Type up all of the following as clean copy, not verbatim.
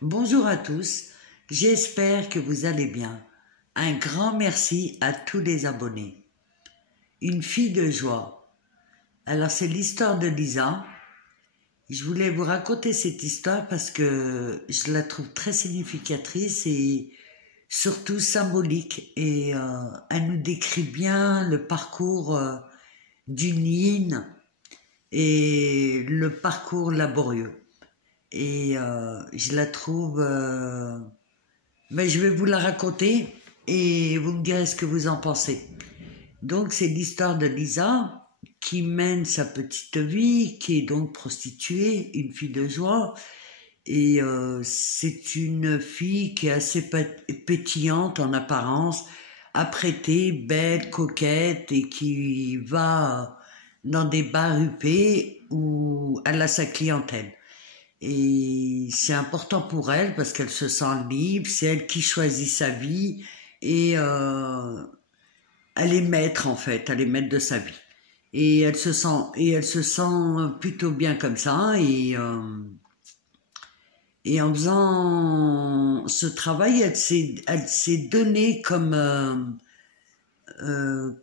Bonjour à tous, j'espère que vous allez bien. Un grand merci à tous les abonnés. Une fille de joie. Alors c'est l'histoire de Lisa. Je voulais vous raconter cette histoire parce que je la trouve très significatrice et surtout symbolique. Et elle nous décrit bien le parcours d'une yin et le parcours laborieux. Et je la trouve... mais je vais vous la raconter et vous me direz ce que vous en pensez. Donc c'est l'histoire de Lisa qui mène sa petite vie, qui est donc prostituée, une fille de joie. Et c'est une fille qui est assez pétillante en apparence, apprêtée, belle, coquette et qui va dans des bars huppés où elle a sa clientèle. Et c'est important pour elle parce qu'elle se sent libre, c'est elle qui choisit sa vie et elle est maître en fait, elle est maître de sa vie. Et elle se sent plutôt bien comme ça et en faisant ce travail, elle s'est donnée comme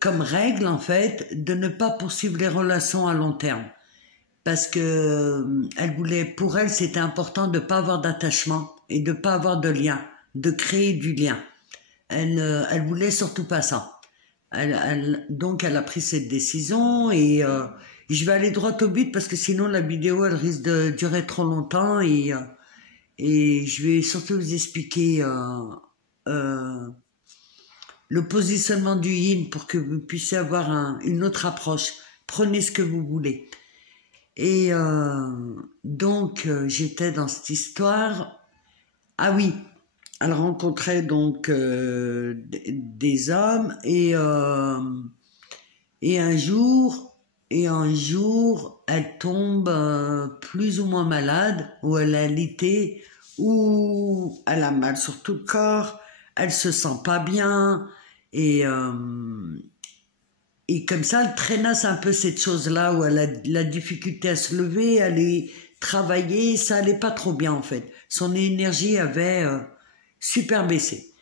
règle en fait de ne pas poursuivre les relations à long terme. Parce que pour elle, c'était important de ne pas avoir d'attachement et de ne pas avoir de lien, de créer du lien. Elle voulait surtout pas ça. Donc elle a pris cette décision et je vais aller droit au but parce que sinon la vidéo elle risque de durer trop longtemps et je vais surtout vous expliquer le positionnement du yin pour que vous puissiez avoir une autre approche. Prenez ce que vous voulez. Et donc j'étais dans cette histoire. Ah oui, elle rencontrait donc des hommes et un jour elle tombe plus ou moins malade, ou elle a l'été, ou elle a mal sur tout le corps, elle se sent pas bien et comme ça, elle traînasse un peu cette chose-là où elle a la difficulté à se lever, à aller travailler, ça allait pas trop bien en fait. Son énergie avait super baissé.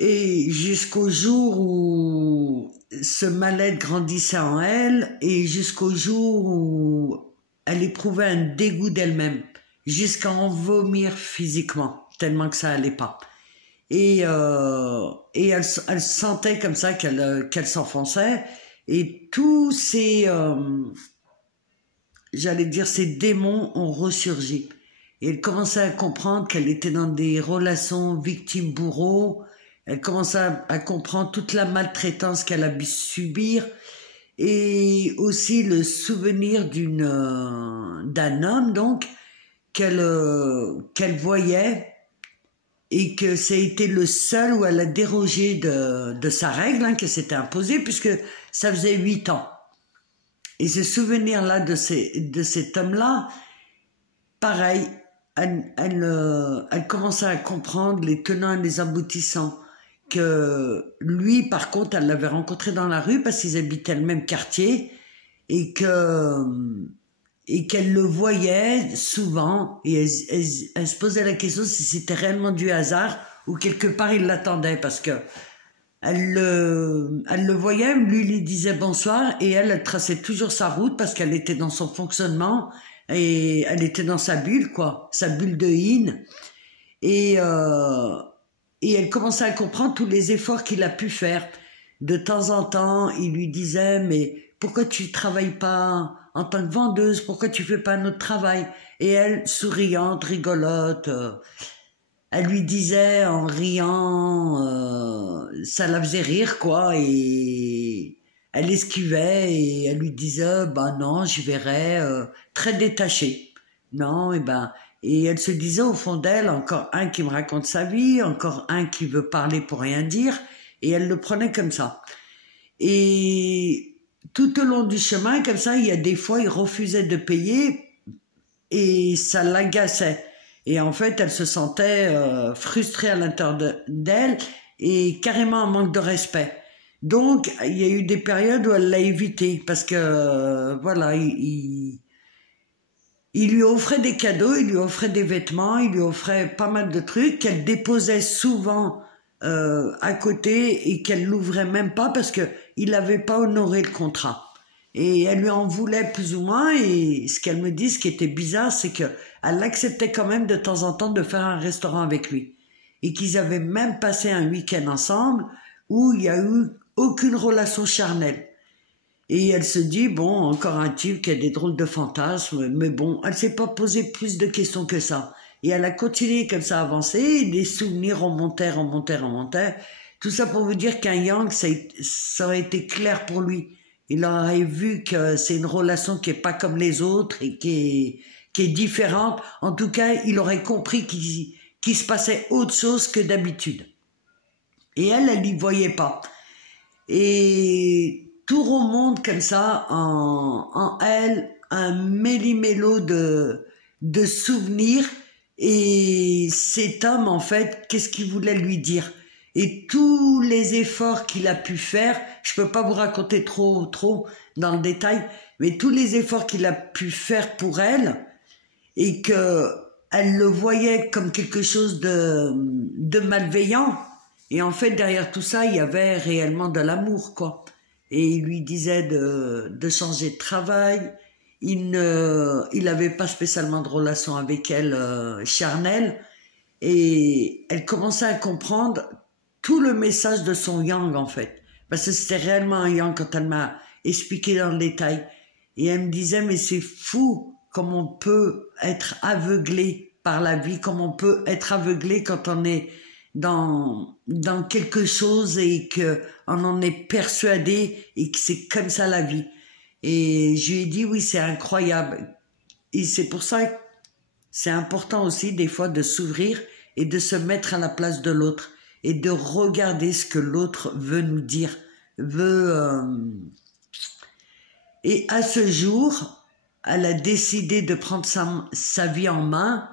Et jusqu'au jour où ce mal-être grandissait en elle, et jusqu'au jour où elle éprouvait un dégoût d'elle-même, jusqu'à en vomir physiquement, tellement que ça allait pas. Et elle sentait comme ça qu'elle s'enfonçait et tous ces j'allais dire ces démons ont ressurgi et elle commençait à comprendre qu'elle était dans des relations victime-bourreau. Elle commençait à comprendre toute la maltraitance qu'elle a pu subir et aussi le souvenir d'un homme donc qu'elle voyait et que ça a été le seul où elle a dérogé de sa règle que s'était imposée, puisque ça faisait 8 ans. Et ce souvenir-là de cet homme-là, pareil, elle commençait à comprendre les tenants et les aboutissants, que lui, par contre, elle l'avait rencontré dans la rue parce qu'ils habitaient le même quartier, et qu'elle le voyait souvent et elle se posait la question si c'était réellement du hasard ou quelque part il l'attendait parce que elle le voyait, lui disait bonsoir et elle traçait toujours sa route parce qu'elle était dans son fonctionnement et elle était dans sa bulle quoi, sa bulle de yin et elle commençait à comprendre tous les efforts qu'il a pu faire. De temps en temps, il lui disait mais pourquoi tu travailles pas en tant que vendeuse, pourquoi tu fais pas un autre travail? Et elle, souriante, rigolote, elle lui disait en riant, ça la faisait rire quoi, et elle esquivait et elle lui disait, bah non, je verrai, très détachée. Non, et elle se disait au fond d'elle, encore un qui me raconte sa vie, encore un qui veut parler pour rien dire, et elle le prenait comme ça. Et tout au long du chemin, comme ça, il y a des fois, il refusait de payer et ça l'agaçait. Et en fait, elle se sentait frustrée à l'intérieur d'elle et carrément en manque de respect. Donc, il y a eu des périodes où elle l'a évité parce que, voilà, il lui offrait des cadeaux, il lui offrait des vêtements, il lui offrait pas mal de trucs qu'elle déposait souvent à côté et qu'elle l'ouvrait même pas parce que il n'avait pas honoré le contrat. Et elle lui en voulait plus ou moins, et ce qu'elle me dit, ce qui était bizarre, c'est que elle acceptait quand même de temps en temps de faire un restaurant avec lui. Et qu'ils avaient même passé un week-end ensemble où il n'y a eu aucune relation charnelle. Et elle se dit, bon, encore un type qui a des drôles de fantasmes, mais bon, elle s'est pas posé plus de questions que ça. Et elle a continué comme ça à avancer, et les souvenirs remontaient. Tout ça pour vous dire qu'un Yang, ça aurait été clair pour lui. Il aurait vu que c'est une relation qui est pas comme les autres et qui est différente. En tout cas, il aurait compris qu'il se passait autre chose que d'habitude. Et elle n'y voyait pas. Et tout remonte comme ça en elle, un méli-mélo de souvenirs. Et cet homme, en fait, qu'est-ce qu'il voulait lui dire? Et tous les efforts qu'il a pu faire, je peux pas vous raconter trop dans le détail, mais tous les efforts qu'il a pu faire pour elle, et que elle le voyait comme quelque chose de malveillant, et en fait derrière tout ça il y avait réellement de l'amour, quoi. Et il lui disait de changer de travail. Il avait pas spécialement de relation avec elle charnelle, et elle commençait à comprendre tout le message de son Yang, en fait, parce que c'était réellement un Yang quand elle m'a expliqué dans le détail. Et elle me disait, mais c'est fou comme on peut être aveuglé par la vie, comme on peut être aveuglé quand on est dans quelque chose et qu'on en est persuadé et que c'est comme ça la vie. Et je lui ai dit, oui, c'est incroyable. Et c'est pour ça que c'est important aussi des fois de s'ouvrir et de se mettre à la place de l'autre et de regarder ce que l'autre veut nous dire, Et à ce jour, elle a décidé de prendre sa vie en main,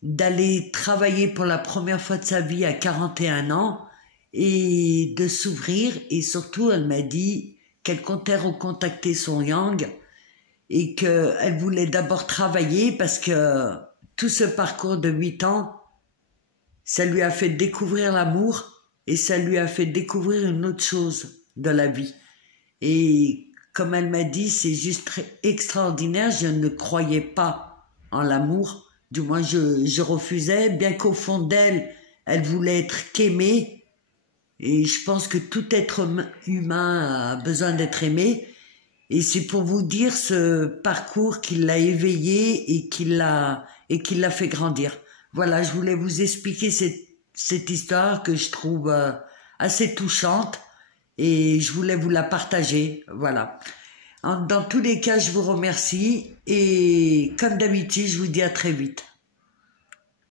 d'aller travailler pour la première fois de sa vie à 41 ans et de s'ouvrir. Et surtout, elle m'a dit qu'elle comptait recontacter son Yang et qu'elle voulait d'abord travailler parce que tout ce parcours de 8 ans, ça lui a fait découvrir l'amour et ça lui a fait découvrir une autre chose de la vie. Et comme elle m'a dit, c'est juste extraordinaire. Je ne croyais pas en l'amour. Du moins, je refusais, bien qu'au fond d'elle, elle voulait être qu'aimée. Et je pense que tout être humain a besoin d'être aimé. Et c'est pour vous dire ce parcours qui l'a éveillé et qui l'a fait grandir. Voilà, je voulais vous expliquer cette histoire que je trouve assez touchante et je voulais vous la partager. Voilà. Dans tous les cas, je vous remercie et comme d'habitude, je vous dis à très vite.